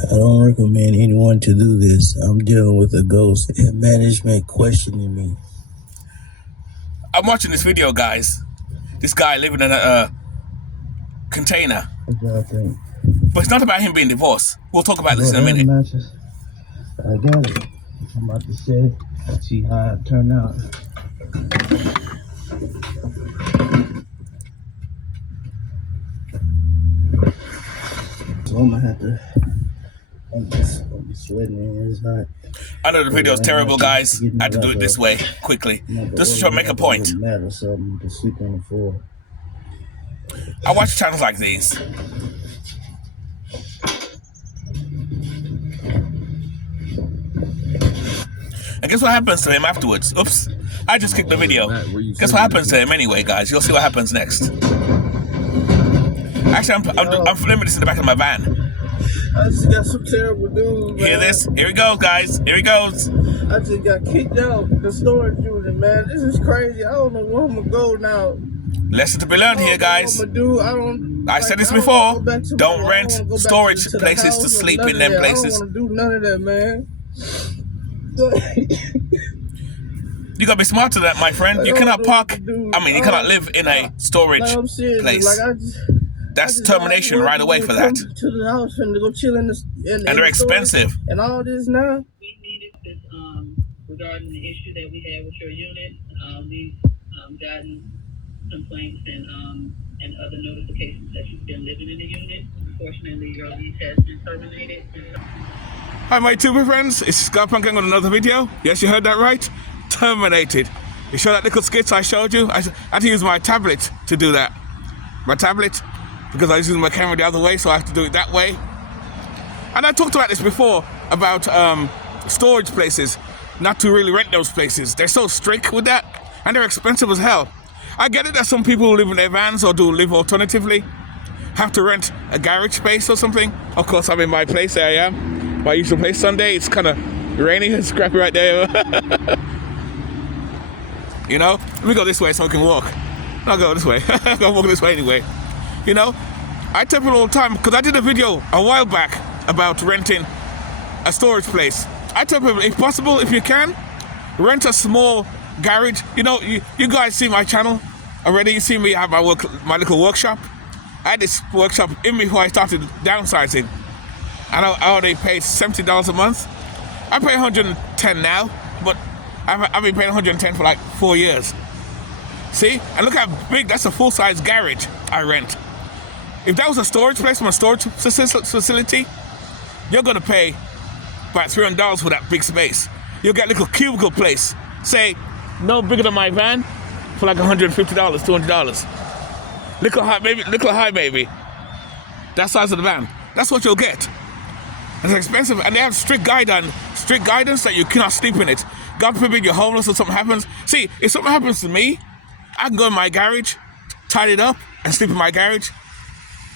I don't recommend anyone to do this. I'm dealing with a ghost and management questioning me. I'm watching this video, guys. This guy living in a container. What y'all think? But it's not about him being divorced. We'll talk about this in a Well, minute. matches. I got it. I'm about to set it. See how it turned out. So I'm gonna have to. I'm be sweating in. It's hot. I know the video is terrible, guys. I had to do it this way quickly. This is to make a point. Mat or something to sleep on the floor. I watch channels like these. And guess what happens to him afterwards? Oops. I just kicked the video. Guess what happens to him anyway, guys? You'll see what happens next. Actually, I'm filming this in the back of my van. I just got some terrible news, man. Hear this? Here he goes, guys. Here he goes. I just got kicked out the storage unit, man. This is crazy. I don't know where I'm gonna go now. Lesson to be learned here, guys. I said this before. Don't rent storage places to sleep in them places. I don't want to do none of that, man. You gotta be smart to that, my friend. You cannot park. I mean, you cannot live in a storage place. That's termination right away for that. To the house and to go chill in and they're expensive. And all this now. We needed this regarding the issue that we had with your unit. We've gotten complaints and other notifications that you've been living in the unit. Unfortunately, your lease has been terminated. Hi, my YouTube friends. It's Scott Punking with another video. Yes, you heard that right. Terminated. You saw that little skit I showed you? I had to use my tablet to do that. My tablet, because I was using my camera the other way, so I have to do it that way. And I talked about this before, about storage places, not to really rent those places. They're so strict with that, and they're expensive as hell. I get it that some people who live in their vans or do live alternatively have to rent a garage space or something. Of course, I'm in my place, there I am. My usual place. Sunday, it's kind of rainy and scrappy right there. You know, let me go this way so I can walk. I'll go this way. I'll walk this way anyway. You know, I tell people all the time, because I did a video a while back about renting a storage place. I tell people, if possible, if you can, rent a small garage. You know, you guys see my channel already. You see me have my little workshop. I had this workshop in before I started downsizing. I only pay $70 a month. I pay $110 now, but I've been paying $110 for like 4 years. See? And look how big, that's a full-size garage I rent. If that was a storage place from a storage facility, you're gonna pay about $300 for that big space. You'll get a little cubicle place, say, no bigger than my van, for like $150, $200. Little high, maybe. That size of the van. That's what you'll get. It's expensive, and they have strict guidance that you cannot sleep in it. God forbid you're homeless or something happens. See, if something happens to me, I can go in my garage, tidy it up, and sleep in my garage.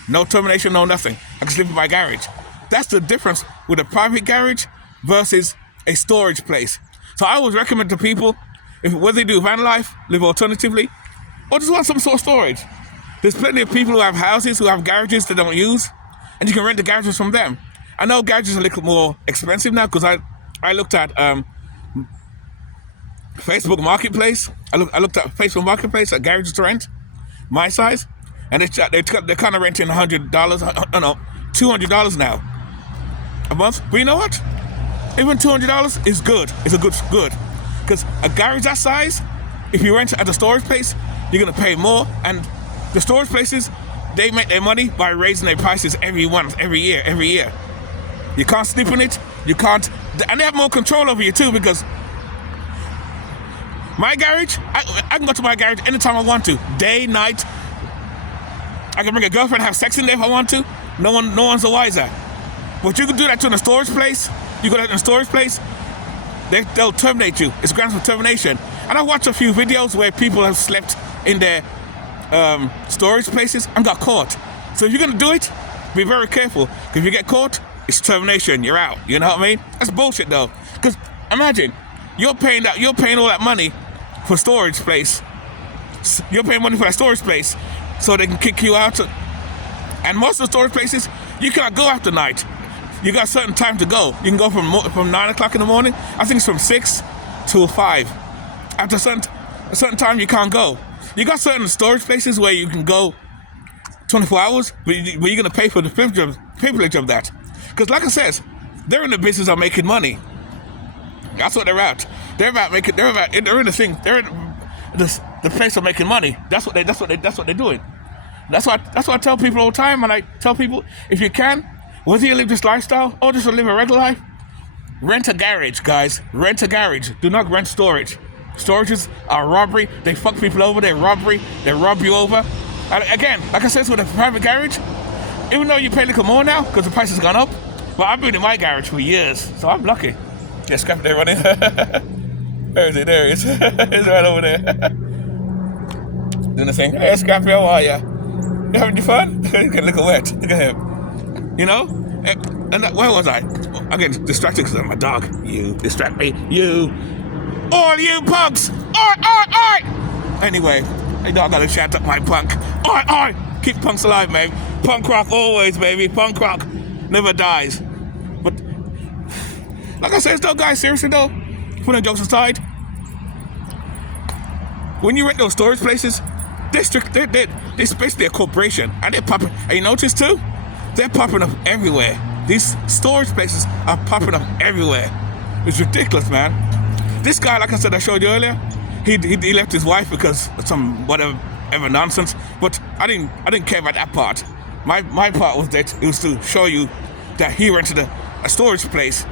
No termination, no nothing. I can sleep in my garage. That's the difference with a private garage versus a storage place. So I always recommend to people, whether they do van life, live alternatively, or just want some sort of storage. There's plenty of people who have houses, who have garages they don't use, and you can rent the garages from them. I know garages are a little more expensive now, because I looked at Facebook Marketplace. I looked at Facebook Marketplace at garages to rent, my size, and they're kind of renting $100, $200 now a month. But you know what? Even $200 is good. It's a good, because a garage that size, if you rent it at a storage place, you're gonna pay more. And the storage places, they make their money by raising their prices every year. You can't sleep in it. You can't, and they have more control over you too, because my garage, I can go to my garage anytime I want to, day, night. I can bring a girlfriend and have sex in there if I want to. No one's the wiser. But you can do that to in a storage place. You go to a storage place, they'll terminate you. It's grounds for termination. And I watched a few videos where people have slept in their storage places and got caught. So if you're gonna do it, be very careful. If you get caught, it's termination. You're out. You know what I mean? That's bullshit though. Because imagine you're paying all that money for storage place. You're paying money for that storage place so they can kick you out. And most of the storage places, you cannot go after night. You got a certain time to go. You can go from 9 o'clock in the morning. I think it's from 6 to 5. After a certain time, you can't go. You got certain storage places where you can go 24 hours, but you're going to pay for the privilege of that. Because like I said, they're in the business of making money. That's what they're at. They're in the thing. They're in the place of making money. That's what they're doing. That's what I tell people all the time. And I tell people, if you can, whether you live this lifestyle or just live a regular life, rent a garage, guys. Rent a garage. Do not rent storage. Storages are robbery. They fuck people over. They're robbery. They rob you over. And again, like I said, with a private garage, even though you pay a little more now because the price has gone up, but I've been in my garage for years, so I'm lucky. Yeah, scrap there running. Where is it? There it is. It's right over there. Doing the thing. Hey, Scrappy, how are ya? You having your fun? You get a little wet. Look at him. You know? And where was I? I'm getting distracted because of my dog. You distract me. You. All you punks! Oi! Anyway, I gotta shout up my punk. Oi! Keep punks alive, man. Punk rock always, baby. Punk rock never dies. But, like I said, though, guys, seriously, though, putting jokes aside, when you rent those storage places, they're basically a corporation, and they're popping. And you notice, too, they're popping up everywhere. These storage places are popping up everywhere. It's ridiculous, man. This guy, like I said, I showed you earlier, he left his wife because of some whatever nonsense. But I didn't care about that part. My part was that it was to show you that he rented a storage place.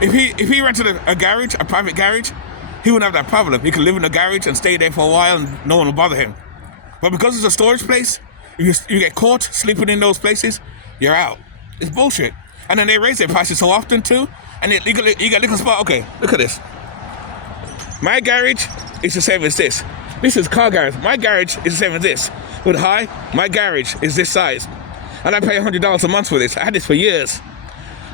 If he rented a garage, a private garage, he wouldn't have that problem. He could live in a garage and stay there for a while and no one will bother him. But because it's a storage place, if you get caught sleeping in those places, you're out. It's bullshit. And then they raise their prices so often too. And you get little spot. Okay, look at this. My garage is the same as this. This is car garage. My garage is the same as this. With high, my garage is this size. And I pay $100 a month for this. I had this for years.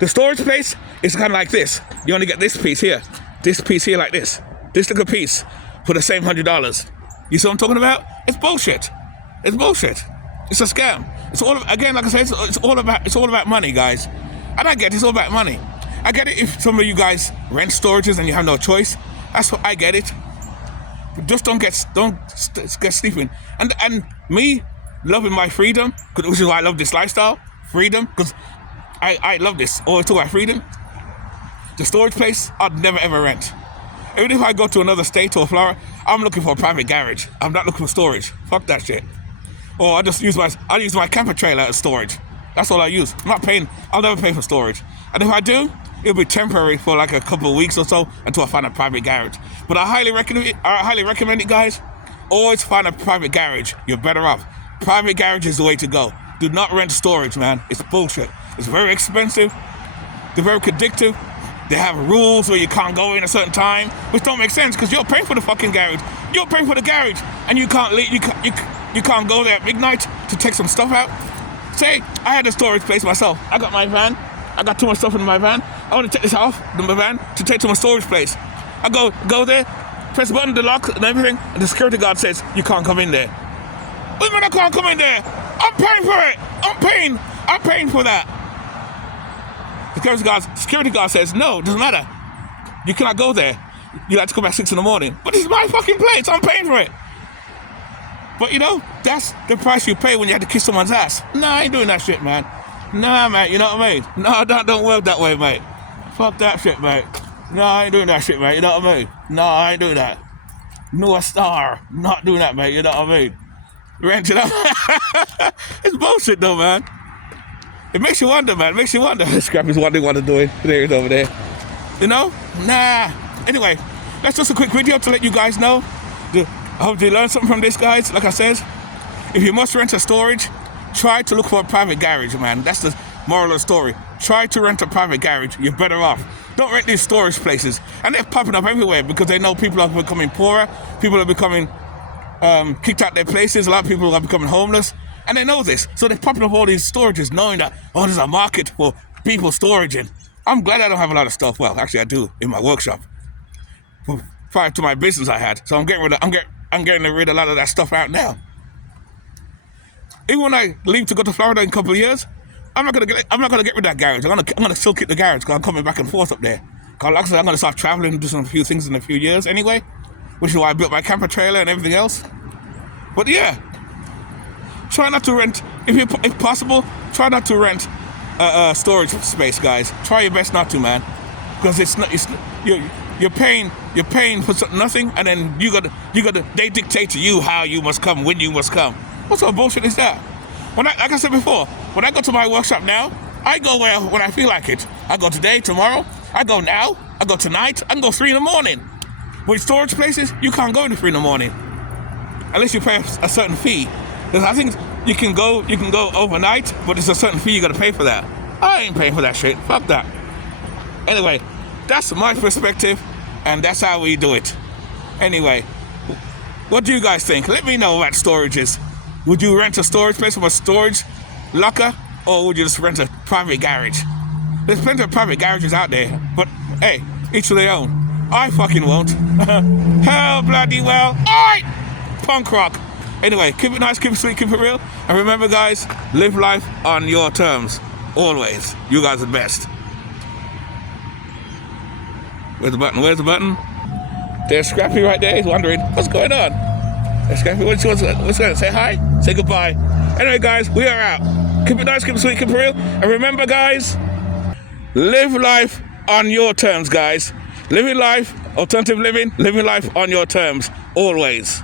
The storage place is kind of like this. You only get this piece here. This piece here like this. This little piece for the same $100. You see what I'm talking about? It's bullshit. It's bullshit. It's a scam. It's all, again, like I said, it's all about money, guys. And I get it's all about money. I get it if some of you guys rent storages and you have no choice. That's what I get it. But just don't get sleeping. And me loving my freedom, which is why I love this lifestyle, freedom, because I love this. Always talk about freedom. The storage place, I'd never ever rent. Even if I go to another state or Florida, I'm looking for a private garage. I'm not looking for storage. Fuck that shit. Or I use my camper trailer as storage. That's all I use. I'll never pay for storage. And if I do, it'll be temporary for like a couple of weeks or so until I find a private garage. But I highly recommend it, guys. Always find a private garage. You're better off. Private garage is the way to go. Do not rent storage, man. It's bullshit. It's very expensive. They're very addictive. They have rules where you can't go in a certain time, which don't make sense because you're paying for the fucking garage. You're paying for the garage, and you can't leave. You can't go there at midnight to take some stuff out. Say I had a storage place myself. I got my van. I got too much stuff in my van. I want to take this off my van to take to my storage place. I go there, press the button, the lock, and everything, and the security guard says you can't come in there. What do you mean I can't come in there? I'm paying for it. I'm paying for that. Security guard says, no, it doesn't matter. You cannot go there. You have to come back 6 in the morning. But this is my fucking place. I'm paying for it. But you know, that's the price you pay when you have to kiss someone's ass. Nah, I ain't doing that shit, man. Nah, mate, you know what I mean? No, that don't work that way, mate. Fuck that shit, mate. No, I ain't doing that shit, mate. You know what I mean? No, I ain't doing that. No star. Not doing that, mate. You know what I mean? Rent it up. It's bullshit, though, man. It makes you wonder, man. It makes you wonder. Scrappy's wondering what they're doing. There it is over there. You know? Nah. Anyway, that's just a quick video to let you guys know. I hope you learned something from this, guys. Like I said, if you must rent a storage, try to look for a private garage, man. That's the moral of the story. Try to rent a private garage. You're better off. Don't rent these storage places. And they're popping up everywhere because they know people are becoming poorer. People are becoming kicked out their places. A lot of people are becoming homeless. And they know this. So they're popping up all these storages knowing that, there's a market for people storaging. I'm glad I don't have a lot of stuff. Well, actually I do in my workshop. Prior to my business I had. So I'm getting rid of a lot of that stuff out now. Even when I leave to go to Florida in a couple of years, I'm not gonna get rid of that garage. I'm gonna still keep the garage because I'm coming back and forth up there. Cause like I said, I'm gonna start traveling and do some few things in a few years anyway, which is why I built my camper trailer and everything else. But yeah, try not to rent if possible. Try not to rent storage space, guys. Try your best not to, man, because you're paying for nothing, and then they dictate to you how you must come, when you must come. What sort of bullshit is that? Like I said before, when I go to my workshop now, I go when I feel like it. I go today, tomorrow. I go now. I go tonight. I can go 3 in the morning. With storage places, you can't go in 3 in the morning unless you pay a certain fee. Because I think you can go overnight, but it's a certain fee you got to pay for that. I ain't paying for that shit. Fuck that. Anyway, that's my perspective, and that's how we do it. Anyway, what do you guys think? Let me know about storages. Would you rent a storage place from a storage locker, or would you just rent a private garage? There's plenty of private garages out there, but hey, each to their own. I fucking won't. Hell bloody well. Alright! Punk rock. Anyway, keep it nice, keep it sweet, keep it real. And remember, guys, live life on your terms. Always. You guys are the best. Where's the button? Where's the button? There's Scrappy right there. He's wondering, what's going on? There's Scrappy. What's going on? Say hi? Say goodbye. Anyway, guys, we are out. Keep it nice, keep it sweet, keep it real. And remember, guys, live life on your terms, guys. Living life, alternative living, living life on your terms. Always.